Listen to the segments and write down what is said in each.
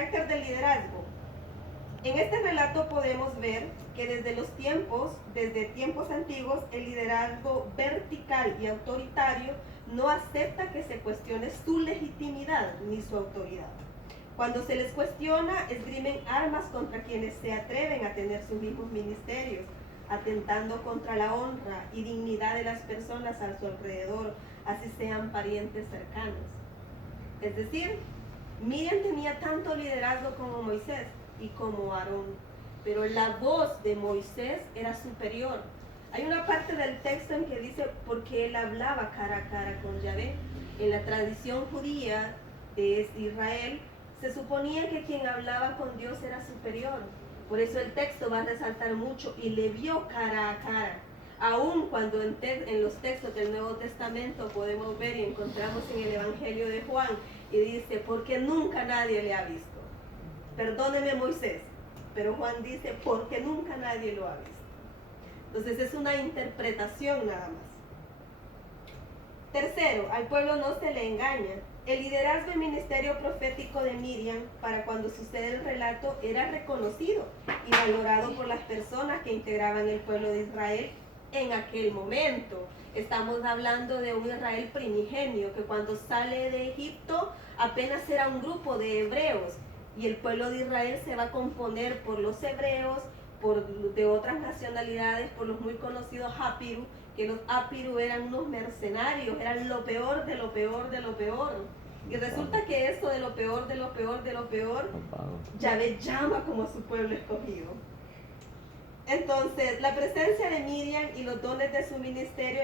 carácter del liderazgo. En este relato podemos ver que desde tiempos antiguos, el liderazgo vertical y autoritario no acepta que se cuestione su legitimidad ni su autoridad. Cuando se les cuestiona, esgrimen armas contra quienes se atreven a tener sus mismos ministerios, atentando contra la honra y dignidad de las personas a su alrededor, así sean parientes cercanos. Es decir, Miriam tenía tanto liderazgo como Moisés y como Aarón, pero la voz de Moisés era superior. Hay una parte del texto en que dice, porque él hablaba cara a cara con Yahvé. En la tradición judía de Israel, se suponía que quien hablaba con Dios era superior. Por eso el texto va a resaltar mucho, y le vio cara a cara. Aún cuando en los textos del Nuevo Testamento podemos ver y encontramos en el Evangelio de Juan, y dice, porque nunca nadie le ha visto. Perdóneme Moisés, pero Juan dice, porque nunca nadie lo ha visto. Entonces es una interpretación nada más. Tercero, al pueblo no se le engaña. El liderazgo y ministerio profético de Miriam, para cuando sucede el relato, era reconocido y valorado por las personas que integraban el pueblo de Israel en aquel momento. Estamos hablando de un Israel primigenio, que cuando sale de Egipto apenas era un grupo de hebreos, y el pueblo de Israel se va a componer por los hebreos, de otras nacionalidades, por los muy conocidos Hapiru, que los Hapiru eran unos mercenarios, eran lo peor de lo peor de lo peor. Y resulta que esto de lo peor de lo peor de lo peor, Yahvé llama como su pueblo escogido. Entonces, la presencia de Miriam y los dones de su ministerio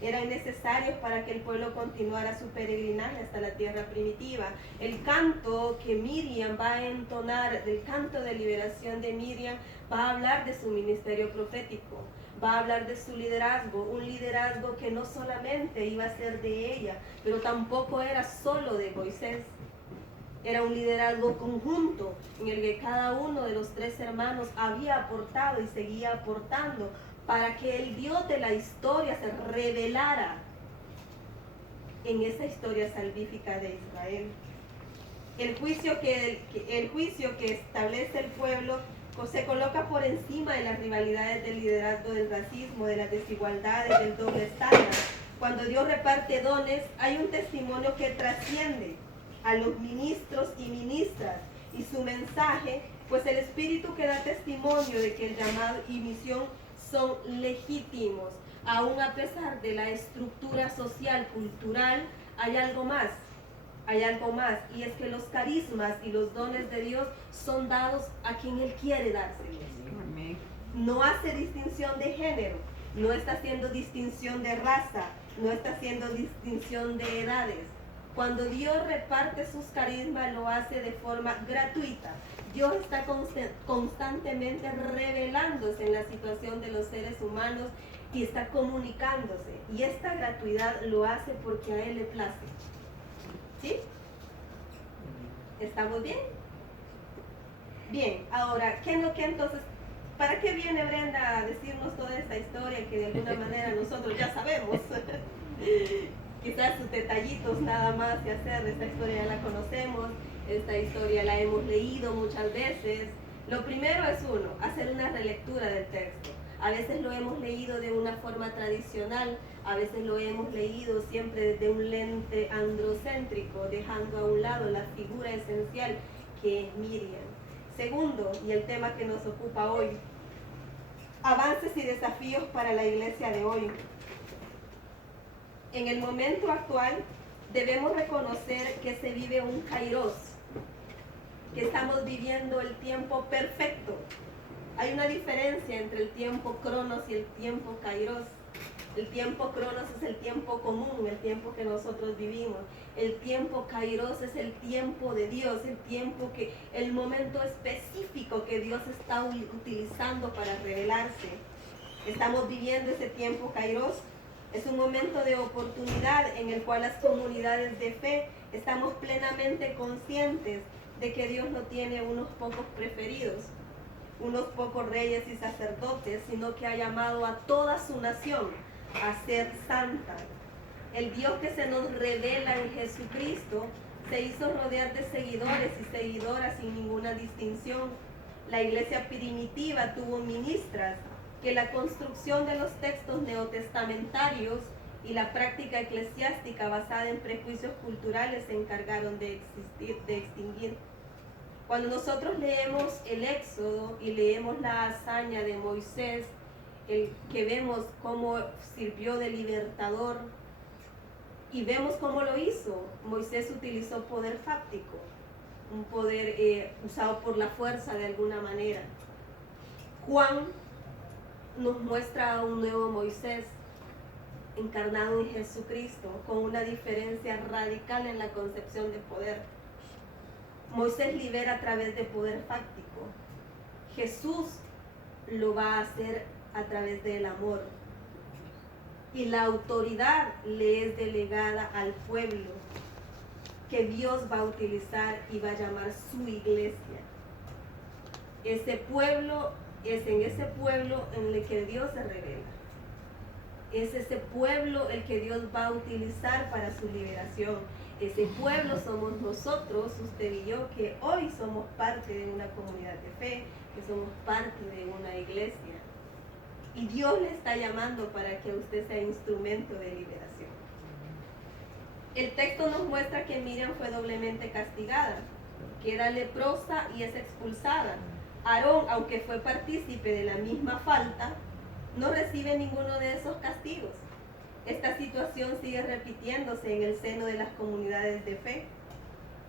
eran necesarios para que el pueblo continuara su peregrinaje hasta la tierra primitiva. El canto que Miriam va a entonar, el canto de liberación de Miriam, va a hablar de su ministerio profético, va a hablar de su liderazgo, un liderazgo que no solamente iba a ser de ella, pero tampoco era solo de Moisés. Era un liderazgo conjunto en el que cada uno de los tres hermanos había aportado y seguía aportando para que el Dios de la historia se revelara en esa historia salvífica de Israel. El juicio que establece el pueblo se coloca por encima de las rivalidades del liderazgo, del racismo, de las desigualdades, del doble estándar. Cuando Dios reparte dones, hay un testimonio que trasciende a los ministros y ministras y su mensaje, pues el Espíritu que da testimonio de que el llamado y misión son legítimos. Aún a pesar de la estructura social, cultural, hay algo más, y es que los carismas y los dones de Dios son dados a quien Él quiere dárselos. No hace distinción de género, no está haciendo distinción de raza, no está haciendo distinción de edades. Cuando Dios reparte sus carismas, lo hace de forma gratuita. Dios está constantemente revelándose en la situación de los seres humanos y está comunicándose. Y esta gratuidad lo hace porque a Él le place. ¿Sí? ¿Estamos bien? Bien, ahora, ¿qué entonces? ¿Para qué viene Brenda a decirnos toda esta historia que de alguna manera nosotros ya sabemos? Quizás sus detallitos nada más que hacer. Esta historia ya la conocemos, esta historia la hemos leído muchas veces. Lo primero es hacer una relectura del texto. A veces lo hemos leído de una forma tradicional, a veces lo hemos leído siempre desde un lente androcéntrico, dejando a un lado la figura esencial que es Miriam. Segundo, y el tema que nos ocupa hoy, avances y desafíos para la iglesia de hoy. En el momento actual debemos reconocer que se vive un kairos, que estamos viviendo el tiempo perfecto. Hay una diferencia entre el tiempo cronos y el tiempo kairos. El tiempo cronos es el tiempo común, el tiempo que nosotros vivimos. El tiempo kairos es el tiempo de Dios, el momento específico que Dios está utilizando para revelarse. Estamos viviendo ese tiempo kairos. Es un momento de oportunidad en el cual las comunidades de fe estamos plenamente conscientes de que Dios no tiene unos pocos preferidos, unos pocos reyes y sacerdotes, sino que ha llamado a toda su nación a ser santa. El Dios que se nos revela en Jesucristo se hizo rodear de seguidores y seguidoras sin ninguna distinción. La iglesia primitiva tuvo ministras que la construcción de los textos neotestamentarios y la práctica eclesiástica basada en prejuicios culturales se encargaron de extinguir. Cuando nosotros leemos el Éxodo y leemos la hazaña de Moisés, que vemos cómo sirvió de libertador y vemos cómo lo hizo, Moisés utilizó poder fáctico, un poder usado por la fuerza de alguna manera. Juan nos muestra a un nuevo Moisés encarnado en Jesucristo, con una diferencia radical en la concepción de poder. Moisés libera a través de poder fáctico. Jesús lo va a hacer a través del amor. Y la autoridad le es delegada al pueblo, que Dios va a utilizar y va a llamar su iglesia. Ese pueblo es en ese pueblo en el que Dios se revela. Es ese pueblo el que Dios va a utilizar para su liberación. Ese pueblo somos nosotros, usted y yo, que hoy somos parte de una comunidad de fe, que somos parte de una iglesia. Y Dios le está llamando para que usted sea instrumento de liberación. El texto nos muestra que Miriam fue doblemente castigada, queda leprosa y es expulsada. Aarón, aunque fue partícipe de la misma falta, no recibe ninguno de esos castigos. Esta situación sigue repitiéndose en el seno de las comunidades de fe,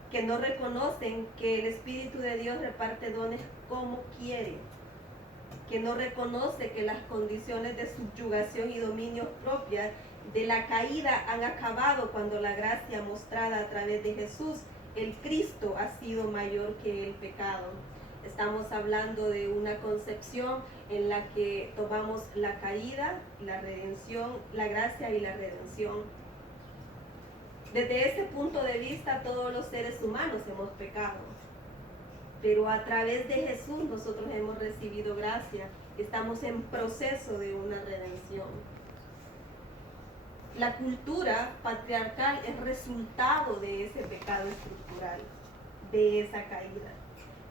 que no reconocen que el Espíritu de Dios reparte dones como quiere, que no reconoce que las condiciones de subyugación y dominio propias de la caída han acabado cuando la gracia mostrada a través de Jesús, el Cristo, ha sido mayor que el pecado. Estamos hablando de una concepción en la que tomamos la caída, la redención, la gracia y la redención. Desde ese punto de vista, todos los seres humanos hemos pecado, pero a través de Jesús nosotros hemos recibido gracia. Estamos en proceso de una redención. La cultura patriarcal es resultado de ese pecado estructural, de esa caída.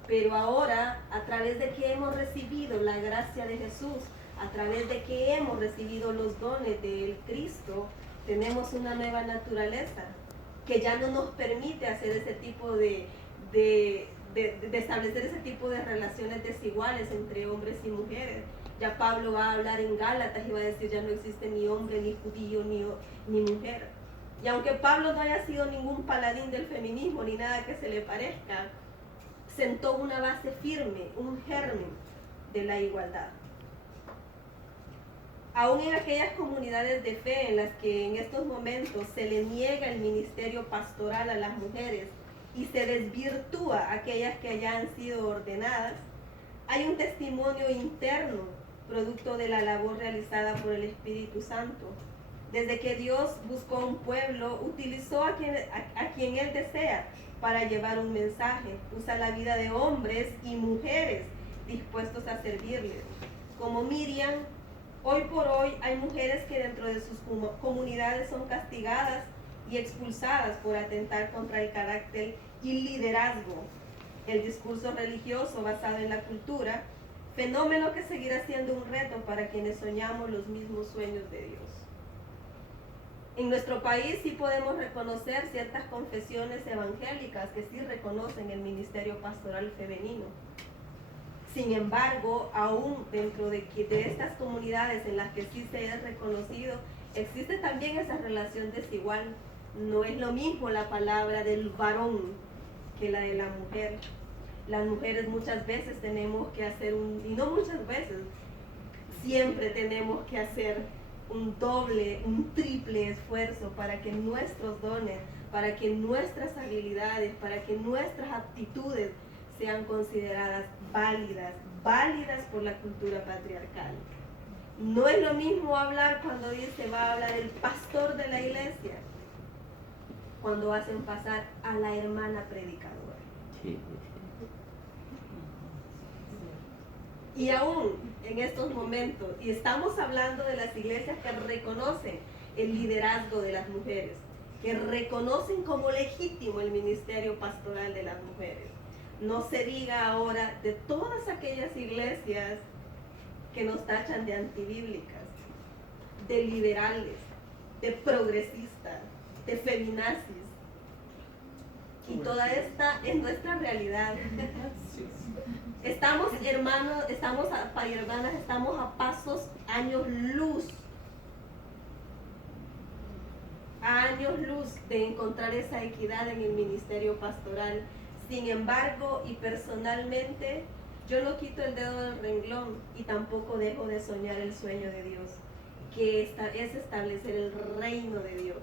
Pero ahora, a través de que hemos recibido la gracia de Jesús, a través de que hemos recibido los dones del Cristo, tenemos una nueva naturaleza que ya no nos permite hacer ese tipo de establecer ese tipo de relaciones desiguales entre hombres y mujeres. Ya Pablo va a hablar en Gálatas y va a decir, ya no existe ni hombre, ni judío, ni mujer. Y aunque Pablo no haya sido ningún paladín del feminismo, ni nada que se le parezca, sentó una base firme, un germen de la igualdad. Aún en aquellas comunidades de fe en las que en estos momentos se le niega el ministerio pastoral a las mujeres y se desvirtúa aquellas que ya han sido ordenadas, hay un testimonio interno, producto de la labor realizada por el Espíritu Santo. Desde que Dios buscó un pueblo, utilizó a quien Él desea para llevar un mensaje. Usa la vida de hombres y mujeres dispuestos a servirles. Como Miriam, hoy por hoy hay mujeres que dentro de sus comunidades son castigadas y expulsadas por atentar contra el carácter y liderazgo, el discurso religioso basado en la cultura, fenómeno que seguirá siendo un reto para quienes soñamos los mismos sueños de Dios. En nuestro país sí podemos reconocer ciertas confesiones evangélicas que sí reconocen el ministerio pastoral femenino. Sin embargo, aún dentro de estas comunidades en las que sí se es reconocido, existe también esa relación desigual. No es lo mismo la palabra del varón que la de la mujer. Las mujeres muchas veces tenemos que hacer y no muchas veces, siempre tenemos que hacer un doble, un triple esfuerzo para que nuestros dones, para que nuestras habilidades, para que nuestras aptitudes sean consideradas válidas por la cultura patriarcal. No es lo mismo hablar cuando va a hablar el pastor de la iglesia, cuando hacen pasar a la hermana predicadora. Sí. Y aún en estos momentos, y estamos hablando de las iglesias que reconocen el liderazgo de las mujeres, que reconocen como legítimo el ministerio pastoral de las mujeres. No se diga ahora de todas aquellas iglesias que nos tachan de antibíblicas, de liberales, de progresistas, de feminazis. Y toda esta es nuestra realidad. Estamos, hermanos, hermanas, estamos a pasos, años luz de encontrar esa equidad en el ministerio pastoral. Sin embargo, y personalmente, yo no quito el dedo del renglón y tampoco dejo de soñar el sueño de Dios, que es establecer el reino de Dios,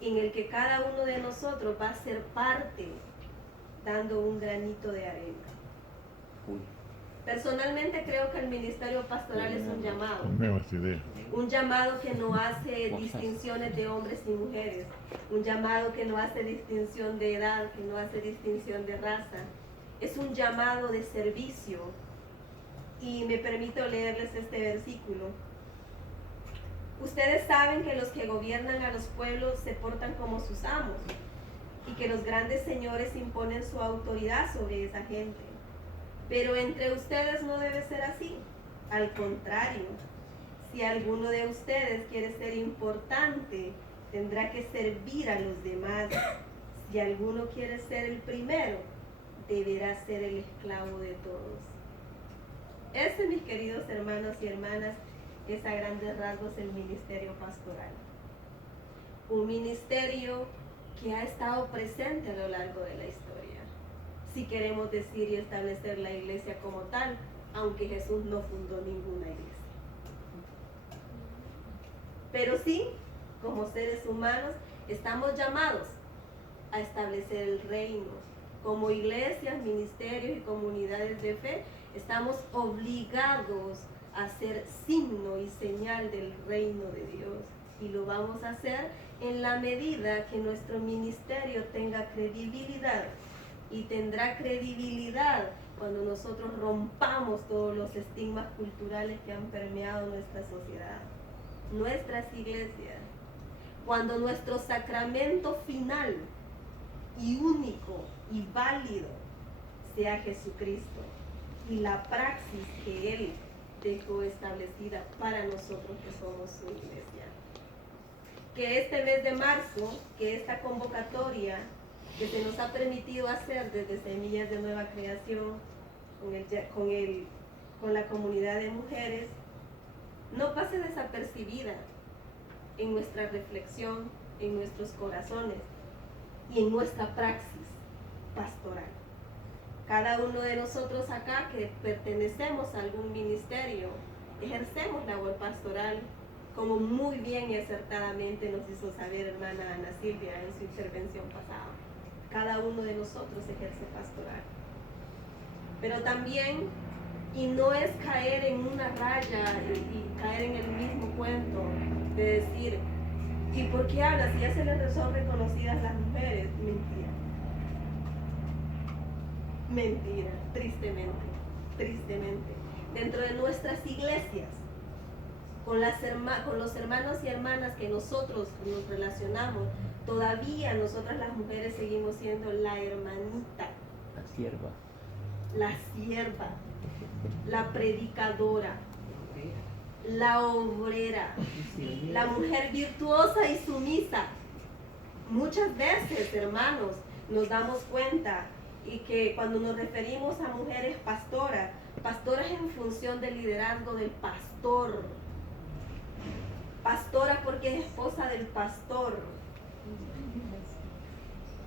en el que cada uno de nosotros va a ser parte, dando un granito de arena. Personalmente creo que el ministerio pastoral es un llamado. Un llamado que no hace distinciones de hombres y mujeres. Un llamado que no hace distinción de edad, que no hace distinción de raza. Es un llamado de servicio. Y me permito leerles este versículo. Ustedes saben que los que gobiernan a los pueblos se portan como sus amos y que los grandes señores imponen su autoridad sobre esa gente. Pero entre ustedes no debe ser así. Al contrario, si alguno de ustedes quiere ser importante, tendrá que servir a los demás. Si alguno quiere ser el primero, deberá ser el esclavo de todos. Ese, mis queridos hermanos y hermanas, es a grandes rasgos el ministerio pastoral. Un ministerio que ha estado presente a lo largo de la historia. Si queremos decir y establecer la iglesia como tal, aunque Jesús no fundó ninguna iglesia. Pero sí, como seres humanos, estamos llamados a establecer el reino. Como iglesias, ministerios y comunidades de fe, estamos obligados a ser signo y señal del reino de Dios. Y lo vamos a hacer en la medida que nuestro ministerio tenga credibilidad. Y tendrá credibilidad cuando nosotros rompamos todos los estigmas culturales que han permeado nuestra sociedad, nuestras iglesias. Cuando nuestro sacramento final y único y válido sea Jesucristo y la praxis que Él dejó establecida para nosotros que somos su iglesia. Que este mes de marzo, que esta convocatoria que se nos ha permitido hacer desde Semillas de Nueva Creación con la comunidad de mujeres, no pase desapercibida en nuestra reflexión, en nuestros corazones y en nuestra praxis pastoral. Cada uno de nosotros acá que pertenecemos a algún ministerio, ejercemos labor pastoral, como muy bien y acertadamente nos hizo saber hermana Ana Silvia en su intervención pasada. Cada uno de nosotros ejerce pastoral. Pero también, y no es caer en una raya y caer en el mismo cuento de decir, ¿y por qué hablas? Si ya se les son reconocidas las mujeres. Mentira, tristemente. Dentro de nuestras iglesias, con los hermanos y hermanas que nosotros nos relacionamos, todavía nosotras las mujeres seguimos siendo la hermanita, la sierva, la predicadora, la obrera, la mujer virtuosa y sumisa. Muchas veces, hermanos, nos damos cuenta y que cuando nos referimos a mujeres pastoras en función del liderazgo del pastor, pastora porque es esposa del pastor.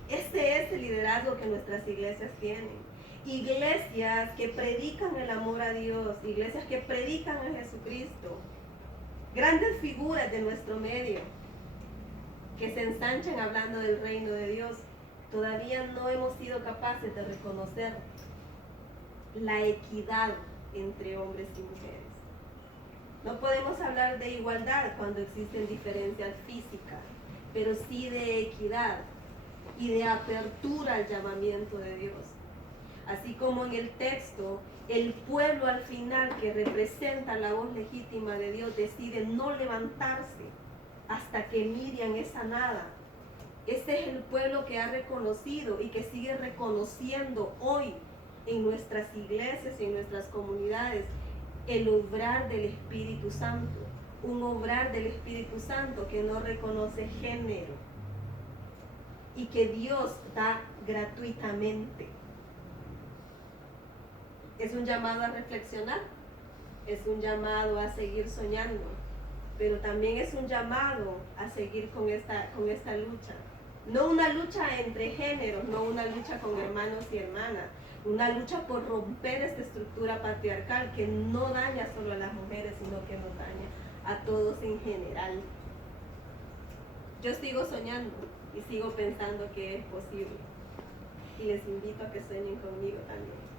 Este es el liderazgo que nuestras iglesias tienen. Iglesias que predican el amor a Dios, iglesias que predican a Jesucristo. Grandes figuras de nuestro medio que se ensanchan hablando del reino de Dios. Todavía no hemos sido capaces de reconocer la equidad entre hombres y mujeres. No podemos hablar de igualdad cuando existen diferencias físicas, pero sí de equidad y de apertura al llamamiento de Dios. Así como en el texto, el pueblo al final que representa la voz legítima de Dios decide no levantarse hasta que Miriam es sanada Este es el pueblo que ha reconocido y que sigue reconociendo hoy en nuestras iglesias y en nuestras comunidades el obrar del Espíritu Santo. Un obrar del Espíritu Santo que no reconoce género y que Dios da gratuitamente. Es un llamado a reflexionar, es un llamado a seguir soñando, pero también es un llamado a seguir con esta lucha. No una lucha entre géneros, no una lucha con hermanos y hermanas, una lucha por romper esta estructura patriarcal que no daña solo a las mujeres, sino que nos daña a todos en general. Yo sigo soñando y sigo pensando que es posible. Y les invito a que sueñen conmigo también.